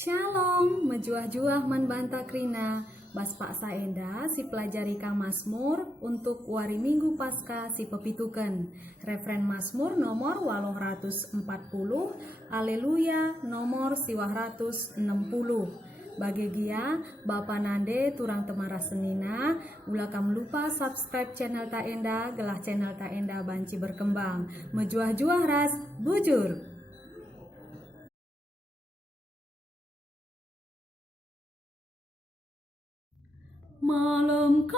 Shalom, mejuah-juah manbanta krina, bas Pak Saenda si pelajari ka Mazmur untuk wari Minggu Pasca si pepituken. Referen Mazmur nomor 840, Aleluya nomor 260. Bagegia Bapa Nande turang temara senina, ulah kam lupa subscribe channel Taenda, gelah channel Taenda banci berkembang. Mejuah-juah ras, bujur. Malam